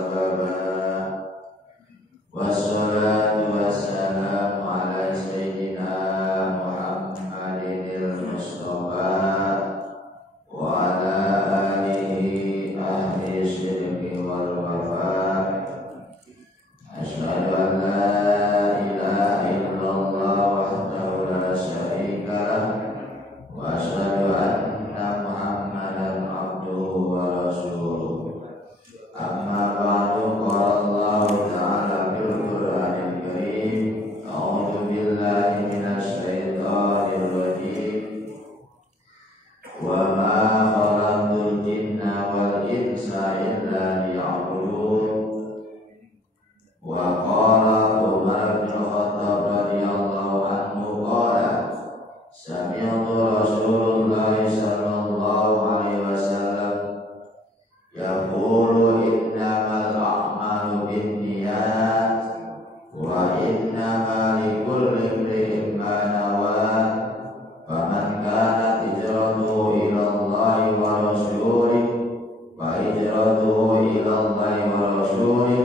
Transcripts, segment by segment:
sababa. Wassalatu wassalamu ala sayyidina Muhammadin al-Mustafa wa ala alihi ahli syirki wal wafa. Asyhadu an la ilaha illallah wahdahu la syarika lah wa asyhadu anna Muhammadan abduhu wa rasuluh. Amma ba'du, qala Allah ta'ala fil Qur'anil Karim, a'udzu billahi minasy syaithanir rajim. Wa ma khalaqtul jinna wal insa illa liya'budun. Wa qala Umar bin Khattab radhiyallahu anhu qala sami'tu Rasulullah sallallahu alaihi wasallam yaqulu innamal a'malu binniyat wa innama likulli imri'in ma nawa. Faman kanat hijratuhu ila Allahi wa rasulih fa hijratuhu ila Allahi wa rasulih.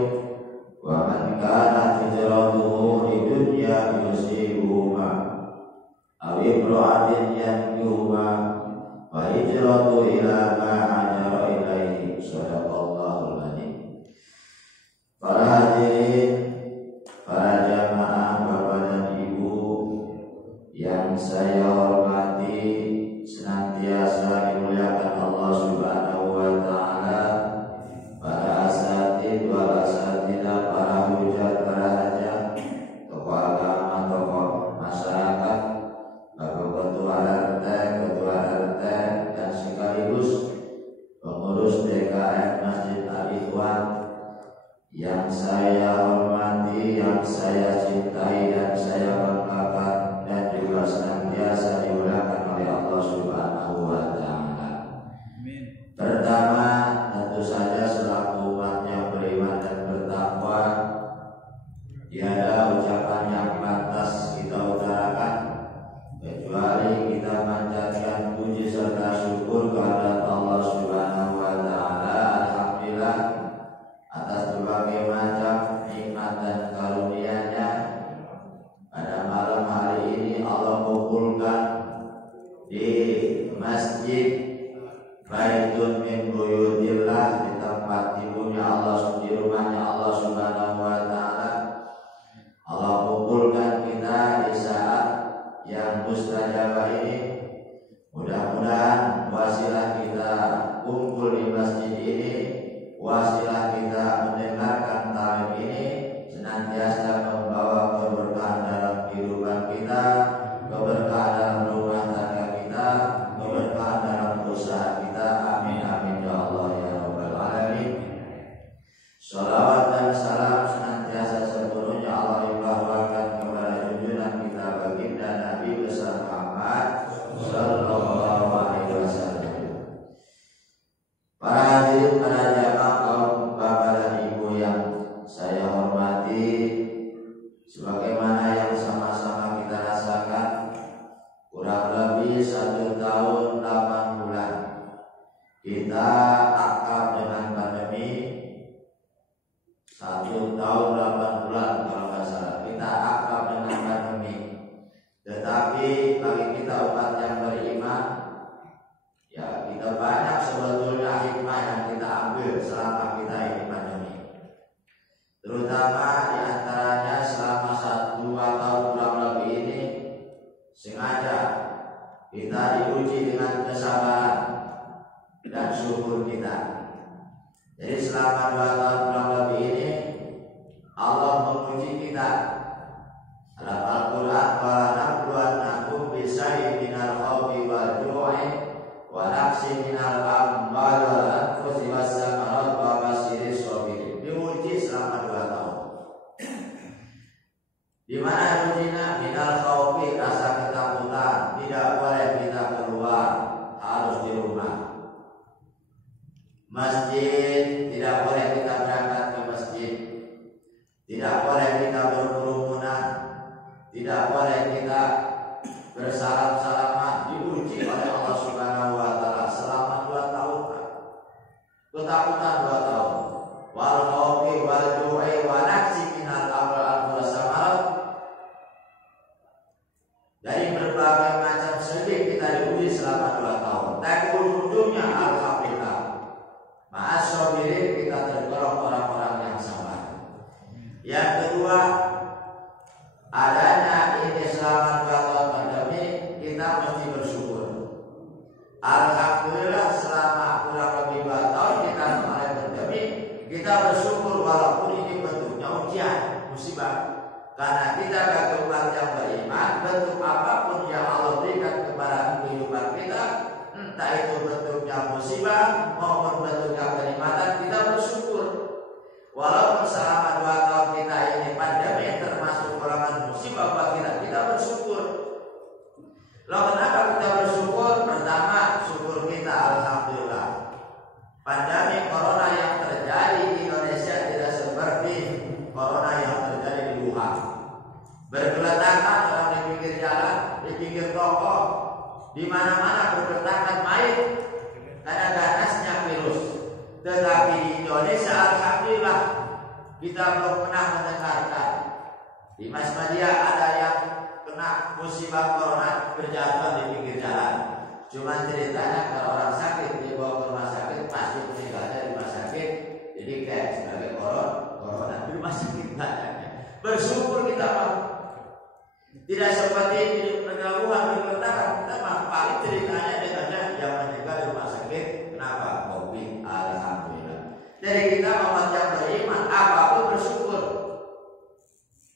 Wa man kanat hijratuhu lidunya yusibuha aw imra'atin yankihuha fa hijratuhu ila ma hajara ilaihi. Shadaqallahul adzim. Para hadirin, para jamaah bapak dan ibu yang saya hormati, senantiasa dimuliakan Allah Subhanahu wa taala, para asatid wal asatidah, para hujat, para hajat, tokoh agama, tokoh masyarakat, bapak ketua RT, ketua RT, dan sekaligus pengurus DKM Masjid Al-Ikhwan yang saya hormati, yang saya cintai dan saya banggakan, dan juga senantiasa dimuliakan oleh Allah Subhanahu wa taala. Pertama, tentu saja selaku umat yang beriman dan bertakwa, tiada ucapan yang pantas kita utarakan kecuali kita manjatkan puji serta syukur kepada Allah Subhanahu wa taala. Alhamdulillah atas berbagai macam nikmat dan karunia-Nya. Pada malam hari ini Allah kumpulkan di Masjid Baitun min Buyutillah, di tempat ibunya Allah, di rumahnya Allah Subhanahu wa taala. Allah kumpulkan kita di saat yang mustajabah ini. Mudah-mudahan wasilah kita kumpul di masjid ini, wasilah kita mendengarkan talim ini, senantiasa membawa keberkahan dalam kehidupan kita, keberkahan dalam rumah tangga kita, keberkahan dalam usaha kita. Amin amin ya Allah ya rabbal alamin. Shalawat dan salam senantiasa sepenuhnya Allah limpahkan kepada junjungan kita baginda Nabi besar Muhammad sallallahu alaihi wasallam. Para hadirin, para jamaah kaum bapak dan ibu yang saya hormati, sebagaimana yang sama-sama kita rasakan, kurang lebih 1 tahun 8 bulan kita akrab dengan pandemi. 1 tahun 8 bulan kalau nggak salah kita akrab dengan pandemi. Tetapi bagi kita umat yang beriman, ya kita banyak sebetulnya hikmah yang kita ambil selama kita ini pandemi. Terutama diantaranya selama 1 atau kurang lebih ini sengaja kita diuji dengan kesabaran dan syukur kita. Jadi selama 2 tahun kurang lebih ini Allah menguji kita. Dalam Al-Quran, wa nabluwannakum bisyai'in minal khawfi wal ju'i wa naqsin minal amwali wal anfusi was samarat wa basyiris sabirin. Diuji selama 2 tahun. Di mana ujinya? Minal khawfi, rasa ketakutan, tidak boleh kita keluar, harus di rumah. Masjid tidak boleh kita berangkat buat orang-orang yang sabar. Yang kedua, adanya ini selama 2 tahun pandemi, kita mesti bersyukur. Alhamdulillah selama kurang lebih 2 tahun kita mulai pandemi, kita bersyukur walaupun ini bentuknya ujian, musibah. Karena kita bagi umat yang beriman, bentuk apapun yang Allah berikan kepada kehidupan kita, entah itu bentuknya musibah maupun bentuknya kenikmatan, kita bersyukur. Walaupun selama 2 tahun kita ini pandemi termasuk golongan musibah bagi kita, kita bersyukur. Lalu kenapa kita bersyukur? Pertama, syukur kita alhamdulillah pandemi corona yang terjadi di Indonesia tidak seperti corona yang terjadi di Wuhan. Bergeletakan orang di pinggir jalan, di pinggir toko, di mana-mana bergeletakan mayat karena ganasnya virus. Tetapi di Indonesia alhamdulillah kita belum pernah mendengarkan di mass media ada yang kena musibah corona berjatuhan di pinggir jalan. Cuma ceritanya kalau orang sakit dibawa ke rumah sakit pasti meninggalnya di rumah sakit. Jadi kayak sebagai corona di rumah sakit banyaknya. Bersyukur kita Pak. Tidak seperti di negara Wuhan bergeletakan. Kita paling ceritanya dengannya yang meninggal di rumah sakit. Kenapa? Covid. Alhamdulillah. Jadi kita umat yang beriman apapun bersyukur.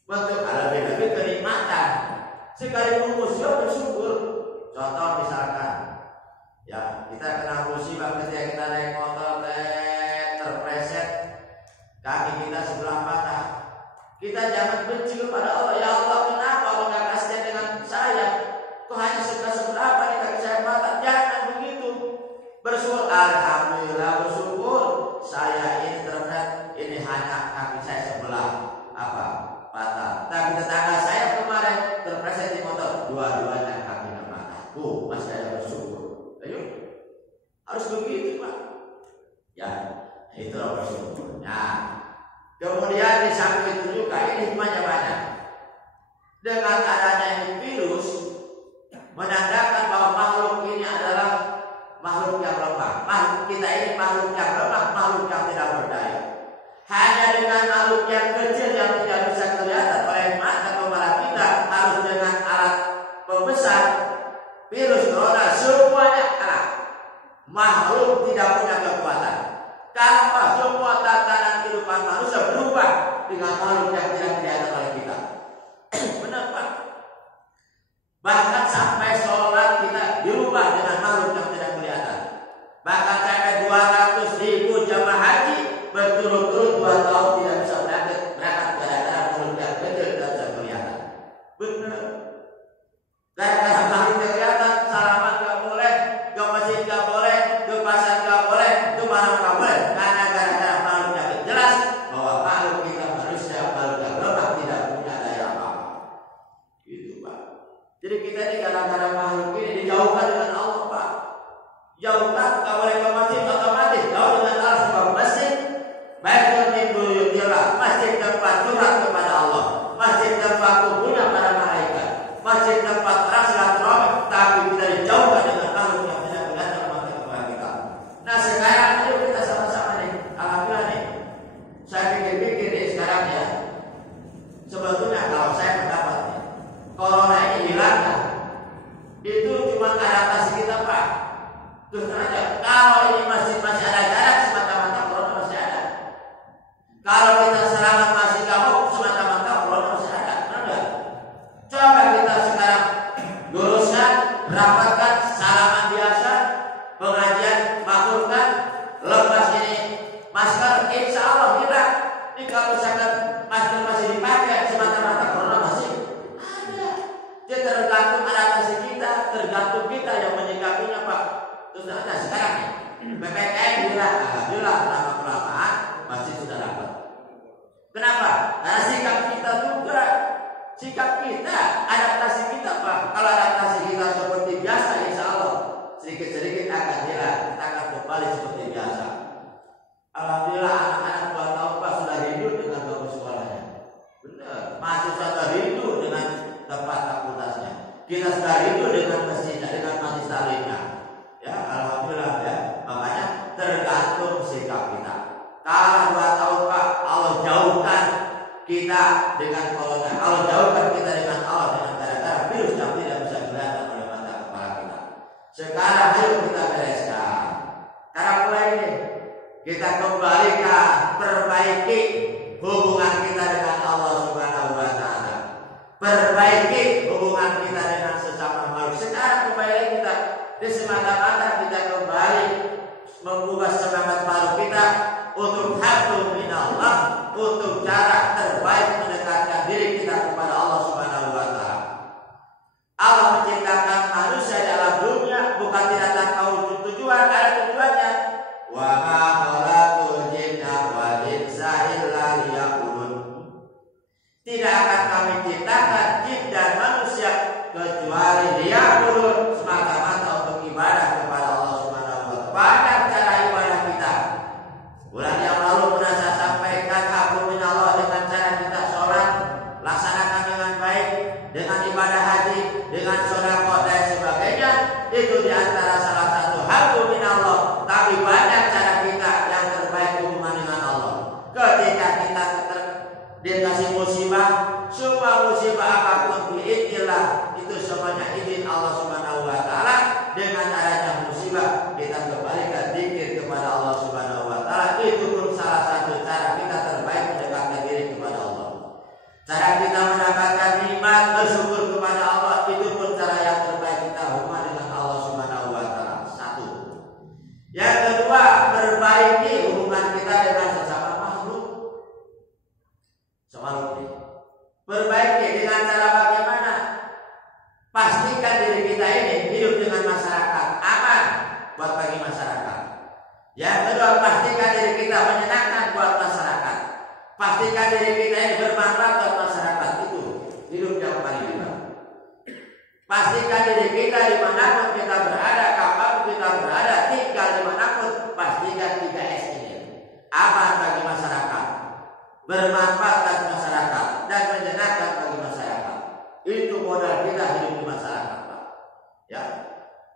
Bentuk lebih-lebih kenikmatan. Sekalipun musibah bersyukur. Contoh misalkan, ya kita kena musibah ketika kita naik motor terpreset, kaki kita sebelah patah. Kita jangan benci kepada Allah. Ya Allah, kenapa Allah nggak kasihan dengan saya? Kok hanya seberapa nih kaki saya patah? Jangan begitu. Bersyukur, alhamdulillah bersyukur. Saya ini terpreset, ini hanya kaki saya sebelah patah. Tapi tetangga saya kemarin terpreset di motor, dua-duanya kakinya patah. Masih ada bersyukur. Ayo, harus begitu Pak. Ya, itulah bersyukur. Nah, kemudian di samping itu juga ini hikmahnya banyak. Dengan adanya ini virus menandakan bahwa makhluk ini adalah makhluk yang lemah. Makhluk kita ini makhluk yang lemah, makhluk yang tidak berdaya. Hanya dengan makhluk yang kecil yang tidak bisa kelihatan oleh mata kepala kita, harus dengan alat pembesar virus corona semuanya kalah. Makhluk tidak punya kekuatan. Tanpa semua tatanan kehidupan manusia berubah dengan makhluk yang tidak kelihatan oleh kita. Benar Pak? Bahkan sampai sholat kita dirubah dengan makhluk yang tidak kelihatan. Bahkan sampai 200.000 jamaah haji berturut-turut 2 tahun tidak bisa berangkat gara-gara makhluk yang kecil tidak bisa kelihatan. Benar. Gara-gara makhluk yang kelihatan, salaman nggak boleh, ke masjid nggak boleh, ke pasar nggak boleh, ke mana nggak boleh. Karena gara-gara makhluk yang jelas bahwa makhluk kita manusia, makhluk yang lemah tidak punya daya apa-apa. Gitu Pak. Jadi kita ini gara-gara makhluk ini dijauhkan dengan Allah Pak. Jauhkan, nggak boleh ke masjid otomatis. Jauh dengan Allah sebab masjid. Baitul min buyutillah, masjid tempat curhat kepada Allah, masjid tempat kumpulnya para malaikat, masjid tempat orang silaturahmi, tapi kita dijauhkan dengan makhluk yang tidak kelihatan mata kepala kita. Nah sekarang ayo kita sama-sama nih, alhamdulillah nih. Saya pikir-pikir nih sekarang ya. Sebetulnya kalau saya pendapat nih, corona ini hilang kan? Itu cuma adaptasi kita Pak. Terus aja, kalau ini masih ada jarak semata-mata corona masih ada. Kalau kita selamat masih kamu semata-mata corona masih ada, benar? Coba kita sekarang luruskan, rapatkan, salaman biasa, pengajian maklumkan, lepas ini masker, insya Allah hilang. Ini kalau misalkan masker masih dipakai semata-mata corona masih ada. Dia tergantung adaptasi kita, tergantung kita yang menyikapinya Pak. Terus ada sekarang PPKM hilang, alhamdulillah lama-kelamaan masih sudah dapat. Kenapa? Karena sikap kita juga, sikap kita, adaptasi kita Pak. Kalau adaptasi kita seperti biasa, insya Allah sedikit-sedikit akan hilang, kita akan kembali seperti biasa. Alhamdulillah anak-anak 2 tahun Pak sudah rindu dengan bangku sekolahnya. Benar, mahasiswa sudah rindu dengan tempat fakultasnya. Kita sudah rindu dengan masjidnya, dengan majelis taklimnya. Ya, alhamdulillah ya. Makanya tergantung sikap kita. Kalau 2 tahun dengan corona. Allah jauhkan kita dengan Allah dengan cara-cara virus yang tidak bisa kelihatan oleh mata kepala kita. Sekarang ayo kita bereskan. Cara mulai ini kita kembalikan, perbaiki hubungan kita dengan Allah Subhanahu wa taala. Perbaiki hubungan kita dengan sesama makhluk. Sekarang kembali kita di semata-mata kita kembali membuka semangat baru kita untuk hablum minallah, untuk cara terbaik mendekatkan diri kita kepada Allah Subhanahu wa taala. Allah menciptakan manusia di alam dunia bukan tidak tanpa tujuan, ada tujuannya. Wa ma khalaqul jinna wal insa illa liya'budun. Tidak akan kami ciptakan jin dan manusia kecuali liya'budun, semata-mata untuk ibadah kepada Allah Subhanahu wa taala. Banyak cara ibadah kita. Bulan yang lalu pernah saya sampaikan hablum minallah dengan cara kita sholat, laksanakan dengan baik, dengan ibadah haji, dengan sedekah dan sebagainya. Itu diantara salah satu hablum minallah. Tapi banyak cara kita yang terbaik hubungan dengan Allah. Ketika kita dikasih musibah, semua musibah apapun biidznillah, itu semuanya izin Allah Subhanahu wa taala. Dengan adanya musibah kita kembalikan zikir kepada Allah Subhanahu wa taala. Itu pun salah satu cara kita terbaik mendekatkan diri kepada Allah. Cara kita mendapatkan nikmat bersyukur kepada Allah, itu pun cara yang terbaik kita hubungan dengan Allah Subhanahu wa taala. Satu. Yang kedua, perbaiki hubungan kita dengan sesama makhluk. Perbaiki dengan cara bagaimana? Pastikan diri kita ini hidup dengan masyarakat aman buat bagi masyarakat. Yang kedua, pastikan diri kita menyenangkan buat masyarakat. Pastikan diri kita ini bermanfaat buat masyarakat. Itu hidup yang paling benar. Pastikan diri kita dimanapun kita berada, kapan kita berada, tinggal dimanapun, pastikan 3S ini aman bagi masyarakat, bermanfaat bagi masyarakat, dan menyenangkan bagi masyarakat. Itu modal kita hidup di masyarakat, Pak. Ya,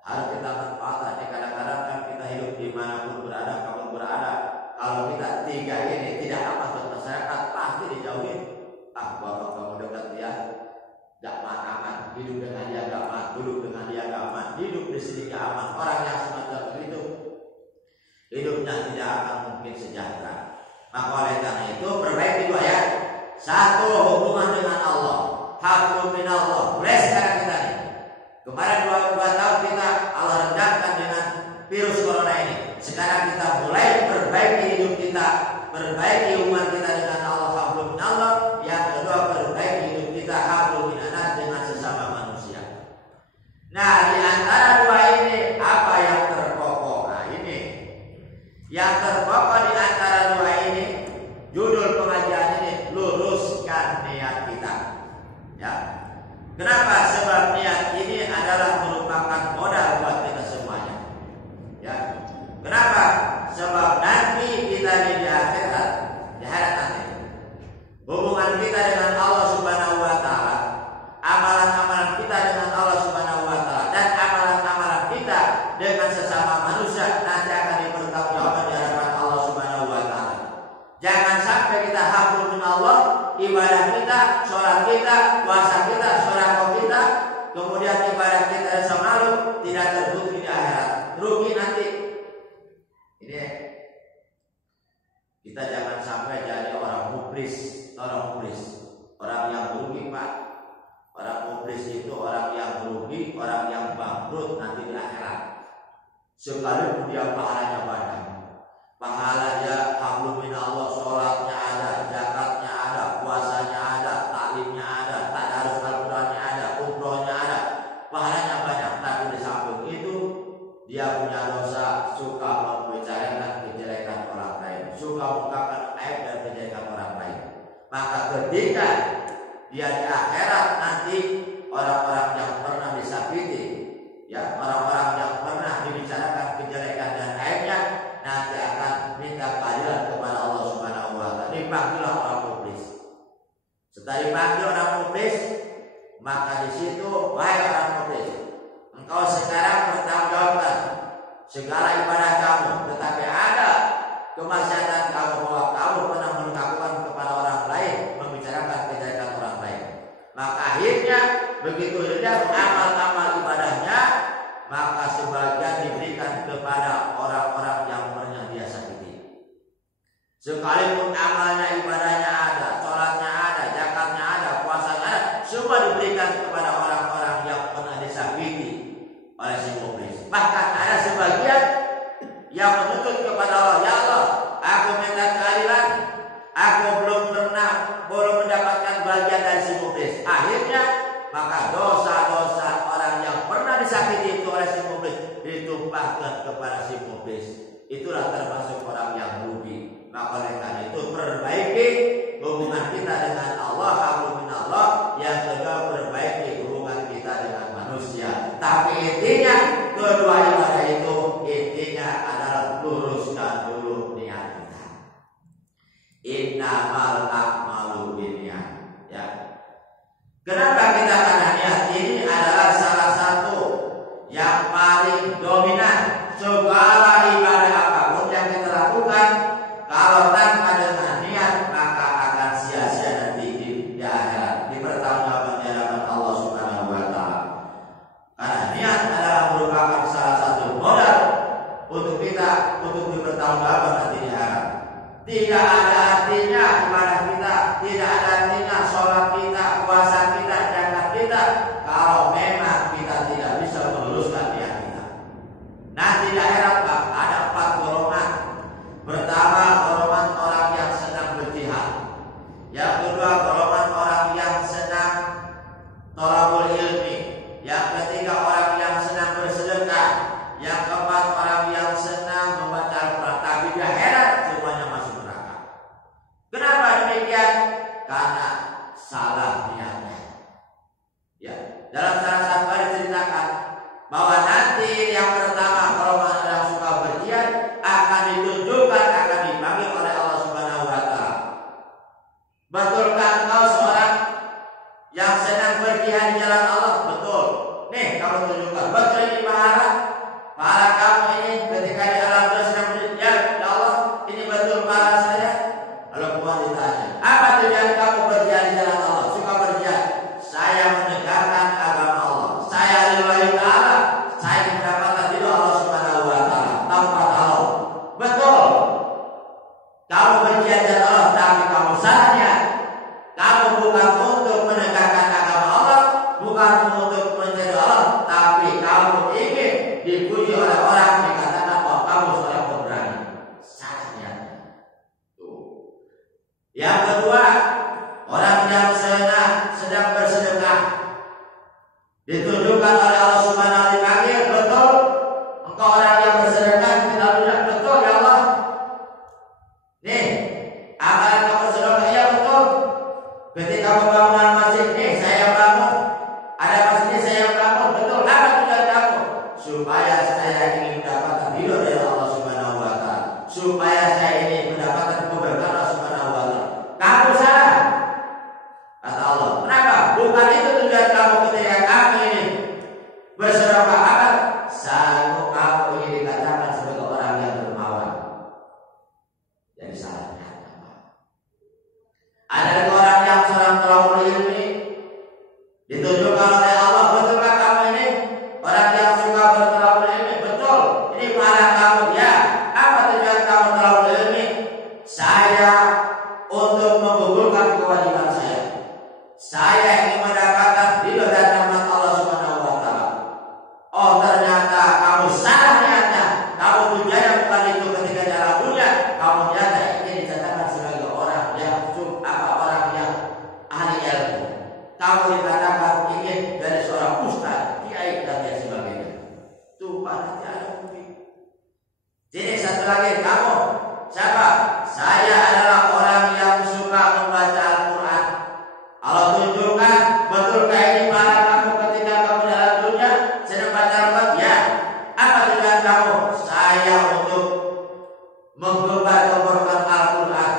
harus kita manfaatkan. Kadang-kadang kan kita hidup dimanapun berada, kapan berada. Kalau kita 3 ini tidak aman buat masyarakat, pasti dijauhin. Bapak kamu dekat dia, gak aman. Hidup dengan dia gak aman, duduk dengan dia gak aman, hidup di sini gak aman. Orang yang semacam itu hidupnya tidak akan mungkin sejahtera. Maka oleh karena itu perbaiki 2 ya. Satu, hubungan dengan Allah, hablum minallah. Mulai sekarang kita nih. Kemarin 2 tahun kita Allah rendahkan dengan virus corona ini. Sekarang kita mulai perbaiki hidup kita, perbaiki hubungan kita dengan Allah, hablum minallah. Yang kedua, perbaiki hidup kita, hablum minannas, dengan sesama manusia. Nah, di antara 2 ini apa yang terpokok? Nah, ini yang terpokok di antara 2 ini. Judul pengajian ini, luruskan niat kita. Ya. Kenapa? Sebab niat ini adalah merupakan modal buat kita semuanya. Ya. Kenapa? Sebab nanti kita di akhirat nanti, hubungan kita dengan Allah Subhanahu wa taala, amalan-amalan kita dengan Allah Subhanahu wa taala, dan amalan-amalan kita dengan sesama manusia nanti akan dipertanggungjawabkan di hadapan Allah Subhanahu wa taala. Jangan sampai kita hablum minallah, ibadah kita, sholat kita, puasa kita, sedekah kita, kemudian ibadah kita semalu tidak terbukti di akhirat, rugi nanti. Ini kita jangan sampai jadi orang muflis, orang yang rugi, Pak. Orang muflis itu orang yang rugi, orang yang bangkrut nanti di akhirat. Sekalipun dia pahalanya banyak. Pahalanya hablum minallah, sholatnya ada, zakatnya ada, puasanya ada, taklimnya ada, tadarus Al-Qur'annya ada, umrohnya ada, pahalanya banyak. Tapi di samping itu dia punya dosa, suka membicarakan kejelekan orang lain, suka mengungkapkan aib dan kejelekan orang lain. Maka ketika dia di akhirat nanti, orang-orang yang pernah disakiti, ya, orang-orang yang pernah dibicarakan kejelekan dan aibnya, nanti akan minta keadilan kepada Allah Subhanahu wa taala. Dipanggillah orang muflis. Setelah dipanggil orang muflis, maka di situ, wahai orang muflis, engkau sekarang bertanggungjawabkan segala ibadah kamu, tetapi ada kemaksiatan kamu bahwa kamu pernah melakukan kepada orang lain, membicarakan Sekalipun amalnya, ibadahnya ada, sholatnya ada, zakatnya ada, puasanya ada, semua diberikan kepada orang-orang yang pernah disakiti oleh si muflis. Bahkan ada sebagian yang menuntut kepada Allah, ya Allah, aku minta keadilan, aku belum mendapatkan bagian dari si muflis. Akhirnya maka dosa-dosa orang yang pernah disakiti itu oleh si muflis ditumpahkan kepada si muflis. Itulah termasuk orang yang rugi. Maka oleh karena itu perbaiki hubungan kita dengan Allah, hablum minallah. Yang kedua, perbaiki hubungan kita dengan manusia. Tapi intinya kedua ibadah itu intinya adalah luruskan dulu niat kita. Innamal a'malu binniyat. Ya. Kenapa kita karena niat ini adalah salah satu yang paling dominan. Segala ibadah apapun yang kita lakukan, kalau tanpa dengan niat maka akan sia-sia nanti di akhirat, di pertanggungjawaban di hadapan Allah Subhanahu wa taala. Karena niat adalah merupakan salah satu modal untuk kita untuk dipertanggungjawabkan nanti di akhirat. Tidak ada artinya ibadah kita, tidak ada artinya sholat kita, puasa kita, zakat kita kalau memang kita tidak bisa meluruskan niat kita. Nanti di akhirat ada 4 golongan. Pertama, golongan orang yang sedang berjihad. Yang kedua, golongan orang yang sedang thalabul ilmi. Yang ketiga, orang yang sedang bersedekah. Yang keempat, orang yang sedang membaca Al-Quran. Tapi di akhirat semuanya masuk neraka. Kenapa demikian? Karena salah niatnya. Ya, dalam salah satu hadis diceritakan bahwa nanti yang pertama golongan yang suka berjihad akan ditunjukkan, akan dipanggil oleh Allah Subhanahu wa taala. Betulkah engkau seorang yang sedang berjihad di jalan Allah? Betul. Nih, kamu tunjukkan. Betul ini pahala. Pahala kamu ini ketika di alam dunia sedang berjihad, ya Allah, ini betul pahala saya. Lalu kemudian ditanya, apa tujuan kamu berjihad di jalan Allah? Suka berjihad? Saya menegakkan agama Allah. Saya lillahi ta'ala. Saya mendapatkan ridho Allah Subhanahu wa taala tanpa tahu. Betul. Kamu berjihad di jalan Allah, tapi kamu salah niat. Kamu bukan untuk menegakkan agama Allah, bukan untuk mencari Allah, tapi kamu ingin dipuji oleh orang, dikatakan bahwa kamu seorang pemberani. Salah niatnya. Yang kedua, orang yang sedang bersedekah ditunjukkan oleh Allah Subhanahu wa taala, dipanggil, betul engkau orang yang bersedekah di dalam dunia, betul ya Allah. Nih, amalan kamu bersedekah, ya betul. Ketika pembangunan masjid, nih saya bangun, ada masjid ini saya bangun, betul. Apa tujuan kamu? Supaya saya ingin mendapatkan ridho dari Allah Subhanahu wa taala, supaya saya ini mendapatkan keberkahan Allah Subhanahu wa taala. Kamu salah, kata Allah. Kenapa? Bukan itu tujuan kamu ketika kamu ini bersedekah. Apa? Kamu ingin dikatakan sebagai orang yang dermawan. Jadi salah. Ada orang yang seorang thalabul ilmi ditunjukkan oleh Allah, betulkah kamu ini orang yang suka berthalabul ilmi? Betul. Ini pahala kamu. Ya. Apa tujuan kamu thalabul ilmi? Saya untuk menggugurkan kewajiban saya. Saya ingin mendapatkan ridho dan rahmat Allah Subhanahu wa taala. Oh, ternyata kamu salah niatnya. Kamu tujuannya bukan itu ketika di alam dunia. Kamu ternyata ingin dikatakan sebagai orang yang orang yang ahli ilmu. Kamu dikatakan ingin dari seorang ustaz, kiai dan lain sebagainya. Itu pada tiada mungkin. Jadi satu lagi, kamu siapa? Saya adalah orang yang suka membaca Al-Quran. Allah tunjukkan, betulkah ini pahala kamu ketika kamu dalam dunia sedang baca Al-Quran? Ya. Apa tujuan kamu? Saya untuk menggembar-gemborkan Al-Quran.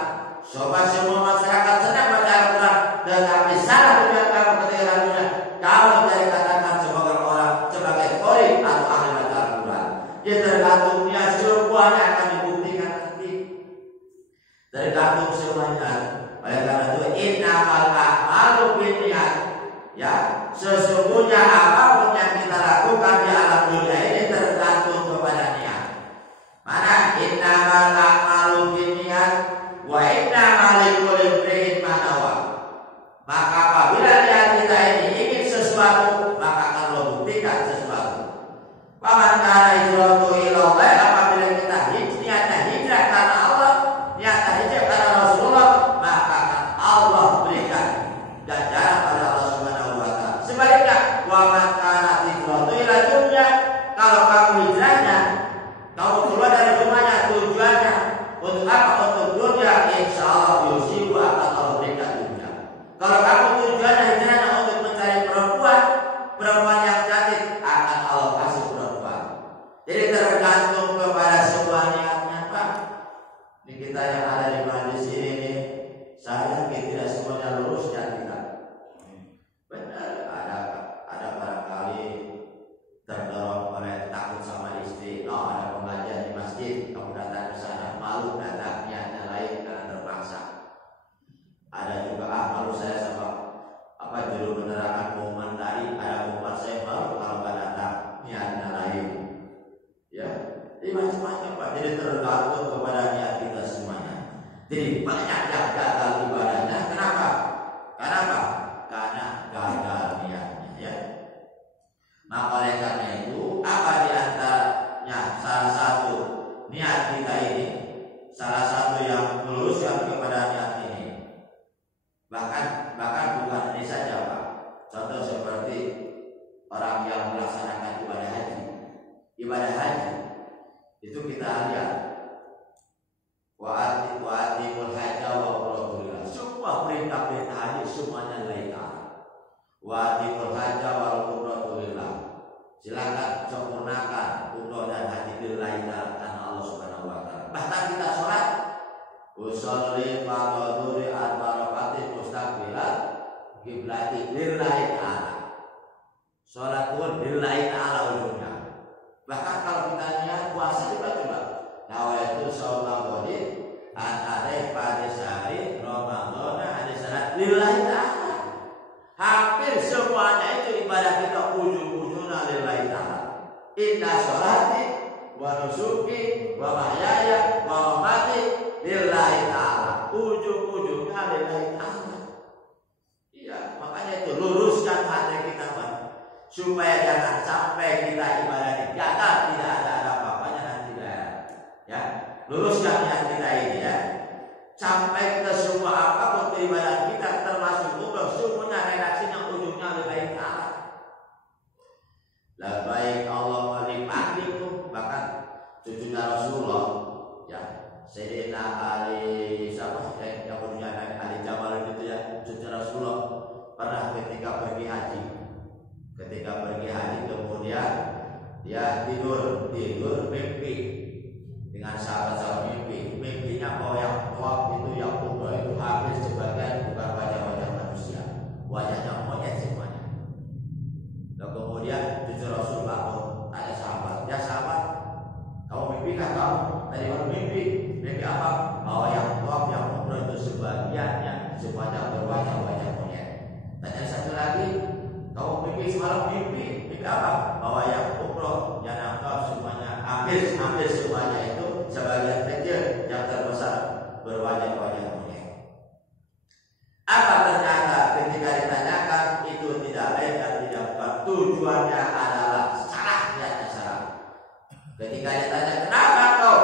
Coba semua masyarakat sedang baca Al-Quran, tetapi salah tujuan kamu ketika dalam dunia. Kamu dari katakan sebagai orang, sebagai qori atau ahli baca Al-Quran. Ya, tergantungnya semuanya akan dibuktikan nanti. Tergantung semuanya. Oleh karena itu, innamal a'malu binniyat. Ya, sesungguhnya apapun yang kita lakukan di alam dunia ini tergantung kepada niat. Mana innamal a'malu binniyat, ada di majelis ini nih, saya yakin tidak semuanya lurus niat kita. Benar, ada barangkali terdorong oleh takut sama istri. Oh, ada pengajian di masjid, kamu datang ke sana, malu datang, niatnya lain karena terpaksa. Ada juga malu saya sama juru penerangan pengumuman tadi, ada pengumuman saya malu kalau nggak datang, niatnya lain. Ya, ini macam-macam Pak. Jadi tergantung kepada niat kita semuanya. Jadi banyak yang gagal ibadahnya. Kenapa? Karena gagal niatnya. Ya. Nah, oleh karena itu, apa di antaranya salah satu niat kita ini, salah satu yang meluruskan kepada niat ini. Bahkan bukan ini saja Pak. Contoh seperti orang yang melaksanakan ibadah haji. Ibadah haji itu kita lihat wa'atimul hajja wa umrah. Semua perintah-perintah haji semuanya lillahi ta'ala. Wa'atimul hajja wa umrah. Silakan sempurnakan umrah dan haji lillahi ta'ala karena Allah Subhanahu wa taala. Bahkan kita sholat usolli fardhu arba'ati mustaqbilan kiblati lillahi ta'ala. Sholat pun lillahi ta'ala ujungnya. Bahkan kalau kita niat puasa juga coba. Nawaitu shaum Ramadan antara pada sehari Ramadan ada salat lillahi ta'ala. Hampir semuanya itu ibadah kita ujung-ujungnya lillahi ta'ala. Inna sholati wa nusuki wa mahyaya wa mamati lillahi ta'ala. Ujung-ujungnya lillahi ta'ala. Iya, makanya itu luruskan hati kita Pak. Supaya jangan sampai kita ibadah gagal, tidak ada apa-apanya nanti ya. Luruskan niat kita ini ya. Sampai kita semua apapun ibadah kita termasuk umrah semuanya redaksinya ujungnya lillahi ta'ala. Labbaik Allahumma limandik tuh bahkan cucunya Rasulullah ya. Sayyidina Ali siapa yang punya Ali Jamal itu ya, cucu Rasulullah pernah ketika pergi haji kemudian dia tidur mimpi dengan sahabat-sahabat mimpinya bahwa yang tawaf itu yang umrah itu habis sebagian bukan wajah-wajah manusia, wajahnya monyet semuanya. Dan kemudian cucu Rasul bangun tanya sahabat, ya sahabat kamu mimpi kan kamu tadi baru mimpi apa? Bahwa yang tawaf yang umrah itu sebagiannya semuanya berwajah-wajah monyet. Tanya satu lagi, kamu mimpi semalam mimpi apa? Bahwa yang umroh, yang nangkap semuanya hampir semuanya itu sebagian kecil yang terbesar berwajah-wajah monyet. Apa ternyata ketika ditanyakan itu tidak lain dan tidak bukan tujuannya adalah salah niatnya salah. Ketika ditanya kenapa kau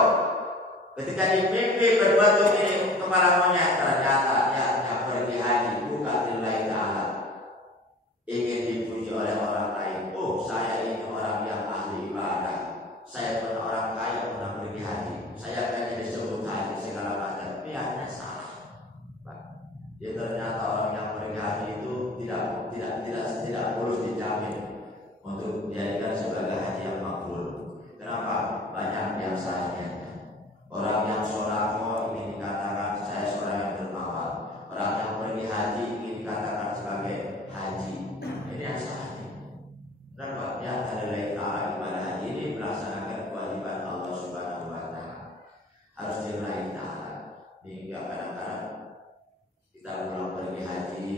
ketika dimimpi berbentuk ini kepala monyet, ternyata niatnya pergi haji bukan lillahi ta'ala, ingin dipuji oleh orang lain. Oh, saya ini orang yang ahli ibadah, saya pun orang kaya pernah pergi haji, saya pengen disebut haji segala macam. Niatnya salah. Jadi ternyata orang yang pergi haji itu tidak boleh dijamin untuk dijadikan sebagai haji yang makbul. Kenapa? Banyak biasanya orang yang sholako ini dikatakan saya seorang yang dermawan, orang yang pergi haji ini dikatakan sebagai haji. Ini yang salah. Kenapa? Yang adalah ta'ala ibadah haji ini melaksanakan kewajiban Allah Subhanahu wa taala. Harus lillahi ta'ala. Hingga kadang-kadang kita pulang pergi haji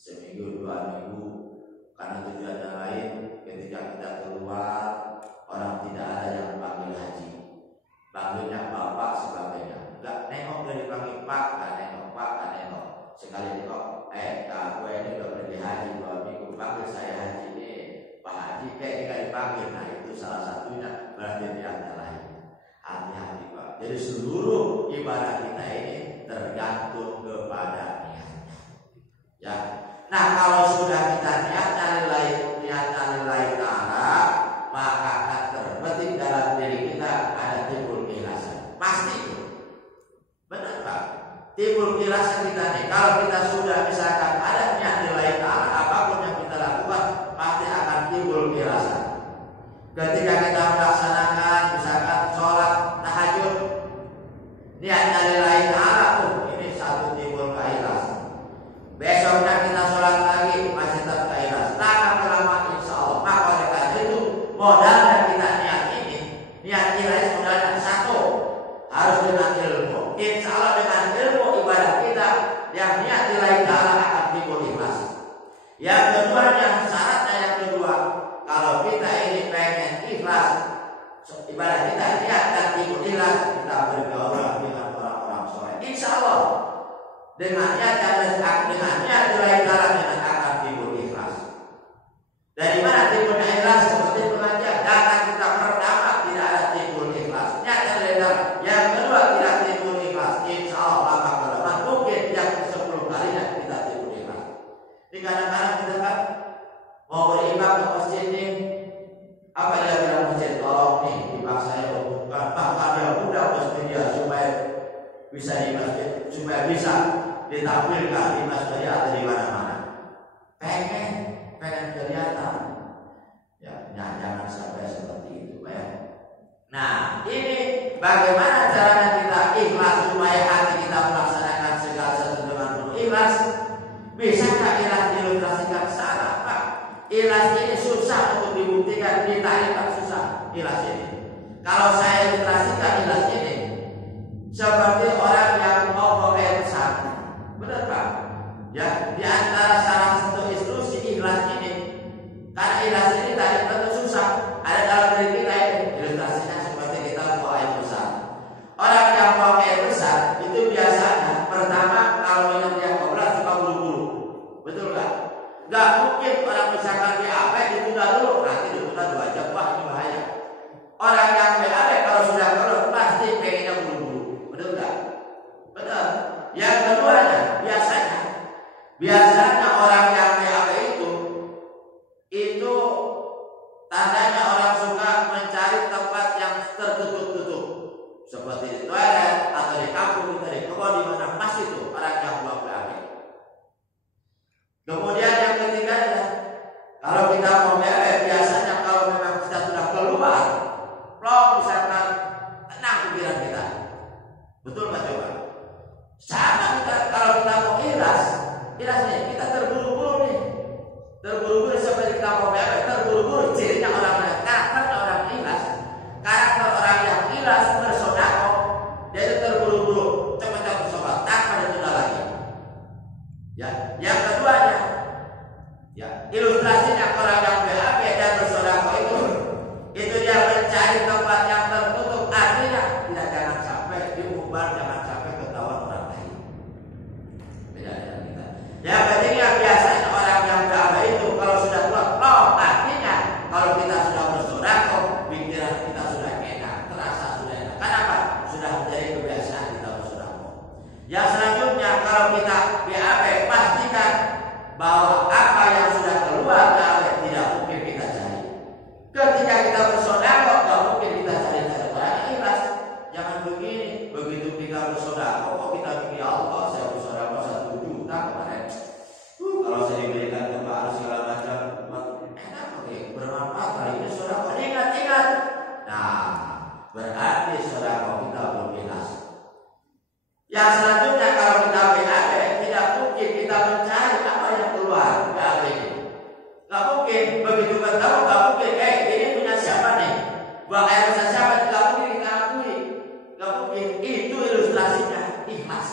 seminggu 2 minggu karena tujuan yang lain, ketika kita keluar orang tidak ada yang panggil haji, panggilnya bapak sebagainya. Enggak nengok dari panggil pak, enggak nengok. Sekali nengok, gue ini udah pergi haji 2 minggu, panggil saya haji ini, Pak Haji kayak tidak dipanggil. Nah itu salah satunya berarti niatnya lain. Hati-hati Pak. Jadi seluruh ibadah kita ini tergantung kepada niatnya. Ya. Nah kalau sudah kita niatnya lillahi ta'ala, maka akan terbetik dalam diri kita ada timbul ikhlasan. Pasti itu. Benar Pak? Timbul ikhlasan kita nih. Kalau kita sudah misalkan ada niat lillahi ta'ala, apapun yang kita lakukan pasti akan timbul ikhlasan. Ketika kita melaksanakan misalkan sholat tahajud, niatnya lillahi yang niat lillahi ta'ala akan timbul ikhlas. Yang keduanya, syaratnya yang kedua, kalau kita ini pengen ikhlas, ibadah kita niat dan timbul ikhlas, kita bergaul dengan orang-orang soleh. Insya Allah dengan niat lillahi ta'ala dengan akan timbul ikhlas. Dari mana timbulnya ikhlas? Seperti pengajian, datang kita pertama tidak ada timbul ikhlas, niat lillahi ta'ala. Yang kedua tidak timbul ikhlas, insya Allah lama-lama mungkin yang 10 kalinya kita timbul ikhlas. Ini kadang-kadang kita kan mau berimam ke masjid ini, apa dia bilang masjid, tolong nih imam saya bukan, bahkan dia mudah masjid dia supaya bisa di masjid, supaya bisa ditampilkan di masjid atau di mana-mana. Pengen kelihatan, ya jangan sampai seperti itu ya. Nah ini bagaimana caranya kita ikhlas supaya hati kita melaksanakan segala sesuatu dengan penuh ikhlas? Bisakah ikhlas diilustrasikan? Salah Pak. Ikhlas ini susah untuk dibuktikan, ditarik susah ikhlas ini. Kalau saya ilustrasikan ikhlas ini seperti orang yang mau buang air besar, benar Pak? Ya, di antara salah satu instruksi ikhlas ini, karena ikhlas ini tadi tentu susah, ada dalam diri kita ini. Ilustrasinya seperti kita buang air besar. Orang yang buang air besar itu biasanya pertama kalau minum dia kobras suka buru-buru, betul nggak? Nggak mungkin orang misalkan BAB ditunda dulu, nanti ditunda 2 jam, wah ini bahaya. Orang yang BAB kalau sudah keluar pasti pengennya buru-buru, betul nggak? Betul. Yang keduanya biasanya orang yang BAB itu tandanya orang suka mencari tempat yang tertutup-tutup, seperti di toilet atau di kampung kita di kebun, di mana pas itu orang yang buang BAB. Kemudian yang ketiganya, kalau kita mau BAB biasanya kalau memang kita sudah keluar, misalkan tenang pikiran kita, betul nggak coba? Sama kita kalau kita mau ikhlas nih kita terburu-buru seperti kita mau BAB, terburu-buru. Cirinya orang karakter orang ikhlas, karakter orang yang ikhlas bersedekah, dia itu terburu-buru cepat-cepat bersedekah tanpa ditunda lagi. Ya, yang keduanya, ya ilustrasinya orang yang BAB dan bersedekah itu dia mencari tempat yang tertutup, artinya tidak jangan sampai diumbar, jangan sampai ketahuan orang lain. Beda dengan kita. Yang ketiga biasanya orang yang BAB itu kalau sudah keluar, artinya kalau kita sudah bersedekah, pikiran kita sudah enak, terasa sudah enak. Kenapa? Sudah menjadi kebiasaan kita bersedekah. Yang selanjutnya kalau kita BAB, pastikan bahwa apa yang sudah keluar BAB tidak mungkin kita cari. Ketika kita bersedekah, nggak mungkin kita cari-cari orang yang ikhlas. Jangan begini, begitu kita bersedekah, kok kita pikir Allah saya bersedekah 1 juta kemarin. Kalau saya diberikan kebal segala macam, enak oke, bermanfaat kali ini sedekah. Ingat. Nah, berarti sedekah kita belum ikhlas. Yang selanjutnya kalau kita BAB, tidak mungkin kita mencari apa yang keluar BAB ini. Nggak mungkin, begitu ketemu nggak mungkin, ini punya siapa nih? Buang air besar siapa? Nggak mungkin kita akui. Nggak mungkin, itu ilustrasinya ikhlas.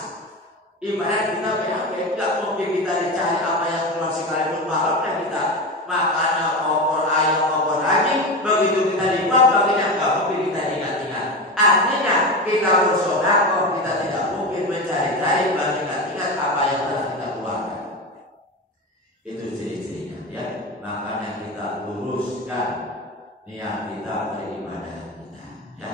Ibarat kita BAB, nggak mungkin kita dicari apa yang keluar sekalipun malamnya kita makannya opor ayam, opor daging. Begitu kita dibuang baginya, nggak mungkin kita ingat-ingat. Artinya kita bersedekah, kita tidak mungkin mencari-cari mengingat-ingat apa yang telah kita keluarkan. Itu ciri-cirinya ya. Makanya kita luruskan niat kita beribadah kita ya.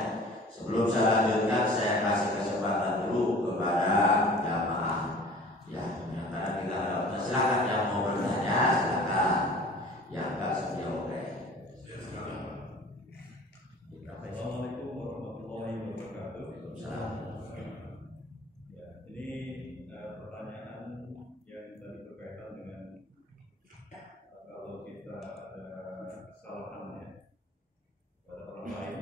Sebelum saya lanjutkan, saya kasih kesempatan dulu kepada jamaah ya, karena kita ada silakan yang mau bertanya silakan, yang enggak sedia oke. Assalamualaikum warahmatullahi wabarakatuh. Waalaikumsalam. Ya, ini pertanyaan yang tadi berkaitan dengan kalau kita ada kesalahan ya pada orang lain.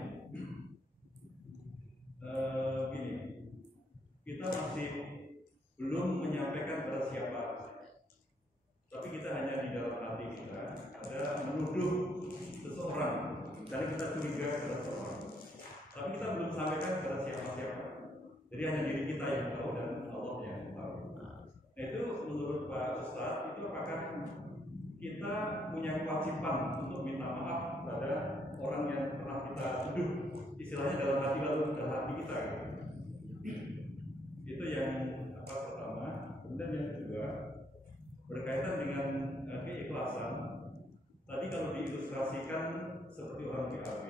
Gini, kita masih belum menyampaikan pada siapa, tapi kita hanya di dalam hati kita ada menuduh seseorang, misalnya kita curiga kepada seseorang, tapi kita belum sampaikan kepada siapa-siapa. Jadi hanya diri kita yang tahu dan Allah yang tahu. Nah, itu sopan untuk minta maaf pada orang yang pernah kita tuduh, istilahnya dalam hati atau dalam hati kita. Itu yang pertama. Kemudian yang kedua berkaitan dengan keikhlasan. Tadi kalau diilustrasikan seperti orang BAB,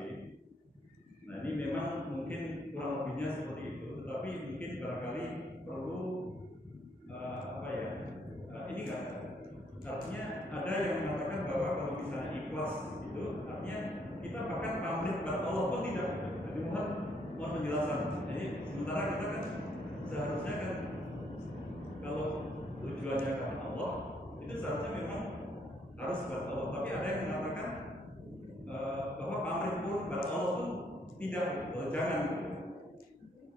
nah ini memang mungkin kurang lebihnya seperti itu, tetapi mungkin barangkali perlu ini kan artinya ada yang mengatakan bahwa kalau misalnya ikhlas itu artinya kita bahkan pamrih kepada Allah pun tidak. Jadi mohon penjelasan. Jadi sementara kita kan seharusnya kan kalau tujuannya karena Allah itu seharusnya memang harus kepada Allah. Tapi ada yang mengatakan bahwa pamrih pun kepada Allah pun tidak, jangan.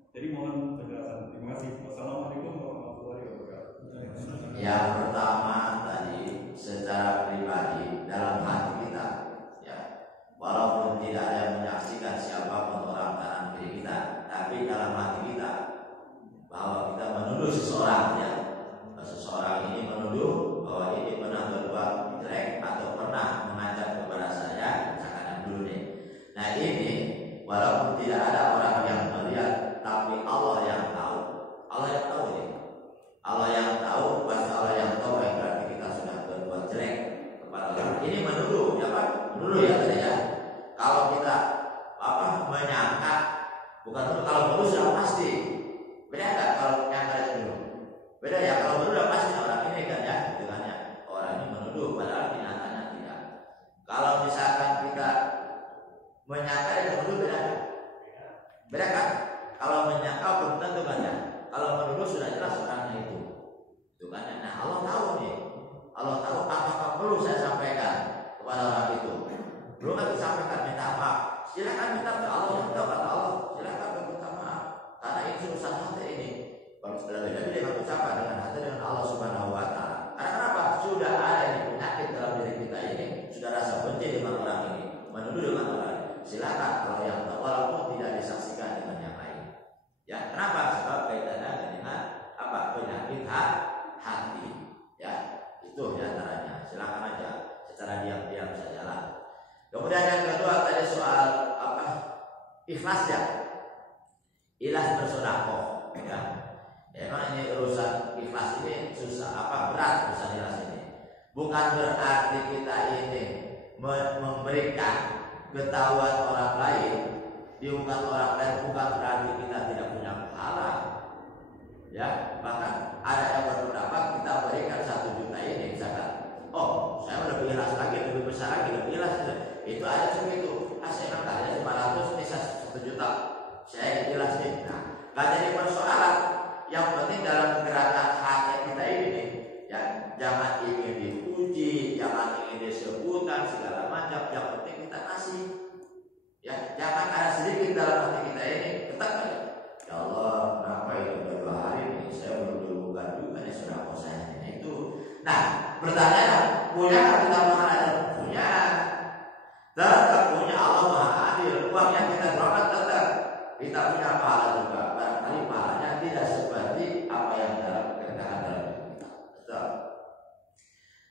Jadi mohon penjelasan. Terima kasih. Wassalamualaikum warahmatullahi wabarakatuh. Yang pertama tadi secara pribadi dalam hati kita, ya, walaupun tidak ada yang menyaksikan siapapun orang kanan kiri kita, tapi dalam hati kita bahwa kita menuduh seseorang, ya, seseorang ini menuduh bahwa ini pernah berbuat jelek atau pernah mengancam kepada saya, misalkan dulu nih. Nah ini walaupun tidak ada orang yang melihat, tapi Allah yang tahu. Allah yang tahu ini. Allah yang tahu, pasti Allah yang tahu, berarti kita sudah berbuat jelek kepada orang. Ini menuduh, ya Pak? Menuduh ya tadi ya. Kalau kita menyangka, bukan menuduh. Kalau menuduh sudah pasti. Beda nggak kalau menyangka itu dulu? Beda ya. Kalau menuduh sudah pasti orang ini kan ya, gitu kan ya. Orang ini menuduh, padahal kenyataannya tidak. Kalau misalkan kita menyangka dan menuduh, beda nggak? Beda kan? Kalau menyangka belum tentu kan ya. Kalau menuduh sudah jelas orangnya itu kan ya. Nah Allah tahu nih, Allah tahu apakah perlu saya sampaikan kepada orang itu. Belum lagi sampaikan minta maaf. Silakan minta ke Allah, yang tahu kata Allah. Silakan minta maaf. Karena ini urusan hati ini. Kalau sudah beda-beda dengan ucapan dengan hati dengan Allah Subhanahu Wa Taala. Karena kenapa? Sudah ada ini penyakit dalam diri kita ini. Sudah rasa benci dengan orang ini, menuduh dengan orang ini. Silakan kalau yang tahu, walaupun tidak disaksikan dengan yang lain. Ya, kenapa? Sebab kaitannya dengan penyakit hati. Ya, itu diantaranya. Silakan aja secara diam-diam sajalah. Kemudian yang kedua tadi soal ikhlas ya. Ikhlas bersedekah. Ya. Memang ini urusan ikhlas ini susah, berat urusan ikhlas ini. Bukan berarti kita ini memberikan ketahuan orang lain, diungkap orang lain, bukan berarti kita tidak punya pahala. Ya, bahkan ada yang berpendapat kita berikan 1 juta ini misalkan. Oh, saya lebih ikhlas lagi, lebih besar lagi, lebih ikhlas. Itu ada segitu. Saya kalian 500 bisa 1 juta. Saya ikhlas nih. Nah, gak jadi persoalan. Yang penting dalam gerakan hati kita ini, ya, jangan ingin dipuji, jangan ingin disebutkan segala macam. Yang penting kita kasih. Ya, jangan ada sedikit dalam hati kita ini. Tetap aja. Ya Allah, kenapa ini udah 2 hari ini saya belum bukan juga nih sedekah saya ini itu. Nah, pertanyaan, punya kita pahala? Punya. Tetap punya, Allah Maha Adil. Uang yang kita keluarkan tetap kita punya pahala juga. Barangkali pahalanya tidak seperti apa yang dalam kerendahan dalam kita. Tetap.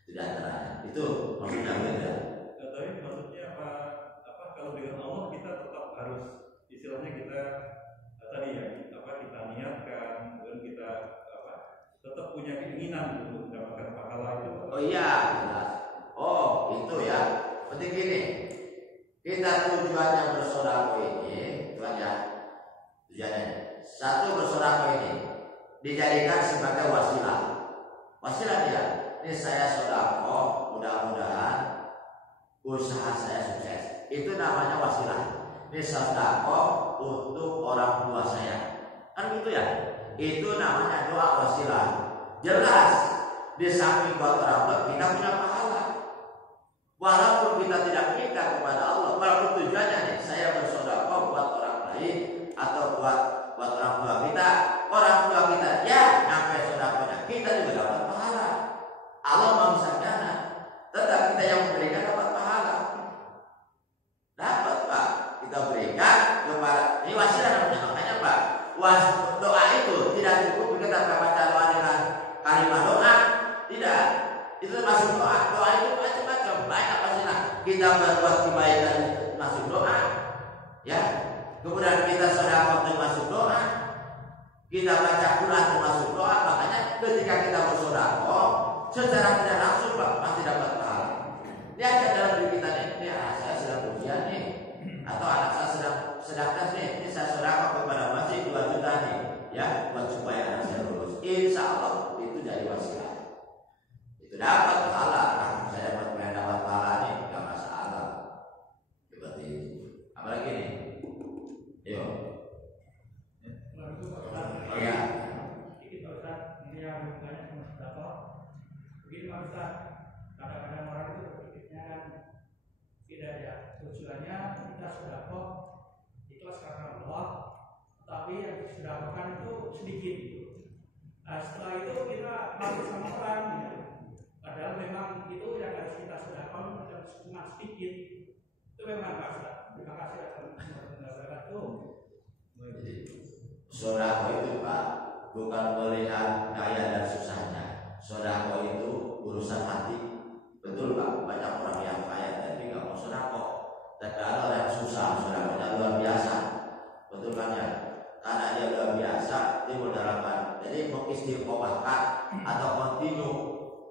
Tidak antaranya. Itu maksudnya beda. Tapi maksudnya kalau dengan Allah kita tetap harus istilahnya kita tadi ya kita niatkan dan kita tetap punya keinginan untuk mendapatkan pahala itu. Oh iya, jelas. Oh itu ya. Penting gini, kita tujuannya bersedekah ini, tujuannya satu, bersedekah ini dijadikan sebagai wasilah. Wasilah dia. Ini saya sedekah, mudah-mudahan usaha saya sukses. Itu namanya wasilah. Ini sedekah untuk orang tua saya. Kan gitu ya? Itu namanya doa wasilah. Jelas di samping buat orang tua kita punya pahala. Walaupun kita tidak minta kepada Allah, walaupun tujuannya nih saya bersedekah buat orang lain atau buat orang tua kita ya sampai sedekahnya kita juga dapat pahala. Allah mau sarjana, tetap kita yang memberikan dapat pahala. Dapat Pak, kita berikan kepada ini wasilah namanya. Makanya Pak, doa itu tidak cukup kita baca doa dengan kalimat doa, tidak. Itu termasuk doa. Doa itu macam-macam, banyak wasilah. kita berbuat kebaikan masuk doa, ya. Kemudian kita sedekah termasuk doa, kita baca Quran termasuk doa. Makanya ketika kita bersedekah, secara tidak langsung Pak pasti dapat pahala. Lihat dalam diri kita nih, saya sedang ujian nih, atau anak saya sedang tes nih, ini saya sedekah kepada masjid 2 juta nih, ya, buat supaya anak saya lulus. Insya Allah itu jadi wasilah. Itu dapat pahala. Saya dapat pahala nih, nggak masalah. Seperti itu. Apalagi nih? Yo. Oh ya. Ini Pak Ustaz, ini yang hubungannya sama sedekah. Begini Pak Ustaz, kadang-kadang orang itu berpikirnya kan tidak ada tujuannya kita sedekah ikhlas karena Allah, tapi yang disedekahkan itu sedikit. Nah, setelah itu kita malu sama orang, ya. Padahal memang itu yang harus kita sedekahkan cuma sedikit. Itu memang Pak Ustaz. Terima kasih atas wabarakatuh. Jadi sedekah itu Pak bukan melihat kaya dan susahnya. Sedekah itu urusan hati. Betul Pak, banyak orang yang kaya tapi nggak mau sedekah. Tapi ada orang yang susah, sedekahnya luar biasa. Betul kan ya? Karena dia luar biasa, dia mendalaman. Jadi mengistiqomahkan atau kontinu,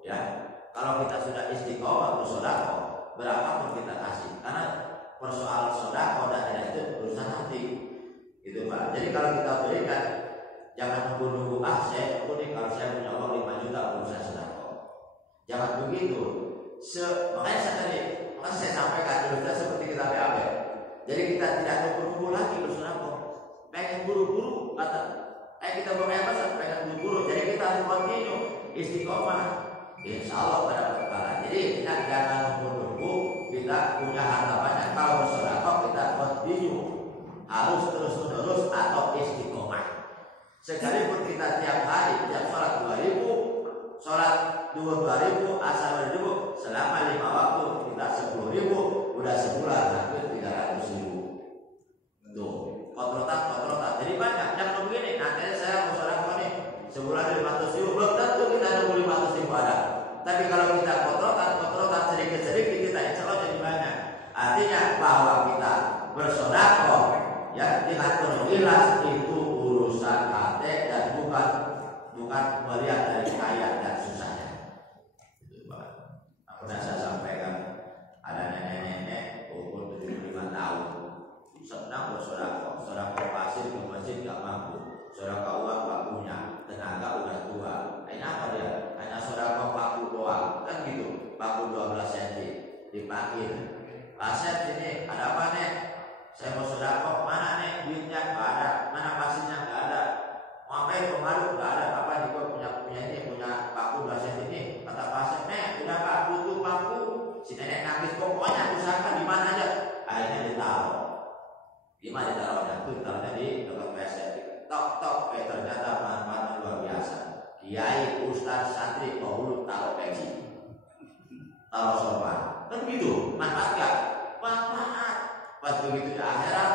ya. Kalau kita sudah istiqomah bersedekah, berapapun kita kasih. Karena persoalan sedekah dan tidak itu urusan hati. Gitu Pak. Jadi kalau kita berikan, jangan nunggu-nunggu saya nih kalau saya punya uang 5 juta baru saya sedekah. Jangan begitu. Makanya saya sampaikan cerita seperti kita BAB. Jadi kita tidak nunggu-nunggu lagi bersedekah. Pengen buru-buru kata. Kita pengen buru-buru. Jadi kita harus kontinu istiqomah. Insya Allah pada pahala. Jadi kita jangan nunggu-nunggu kita punya harta banyak. Kalau bersedekah kita kontinu. Harus terus-menerus atau istiqomah. Sekalipun kita tiap hari tiap sholat 2.000, sholat 2.000, asal 2.000, selama 5 waktu kita 10.000, udah sebulan hampir 300.000. Tuh, kotrotan. Jadi banyak. Jangan begini. Nanti saya mau sholat nih sebulan 500.000, belum tentu kita nunggu 500.000 ada. Tapi kalau kita kotrotan sedikit-sedikit kita insya Allah jadi banyak. Artinya bahwa kita bersedekah, ya, dengan penuh ikhlas itu urusan hati dan bukan melihat dari kaya dan susahnya. Itu Pak. Pernah saya sampaikan ada nenek-nenek umur 75 tahun senang bersedekah, sedekah pasir ke masjid nggak mampu, sedekah uang nggak punya, tenaga udah tua. Hanya apa dia? Hanya sedekah paku doang, kan gitu. Paku 12 cm dipanggil. Pasien sini ada apa nek? Saya mau sedekah, mana nih duitnya? Nggak ada. Mana pasirnya? Nggak ada. Mau apa itu kemarin? Nggak ada. Apa nih gua punya paku 2 cm ini? Kata pasien, nek udah nggak butuh paku. Si nenek nangis, pokoknya usahakan di mana aja. Akhirnya ditaruh. Di mana ditaruhnya? Itu ditaruhnya di dekat WC. Tok, ternyata manfaatnya luar biasa. Kiai, ustaz, santri, penghulu taruh peci, taruh sofa. Kan begitu, manfaat nggak? Manfaat. Pas begitu di akhirat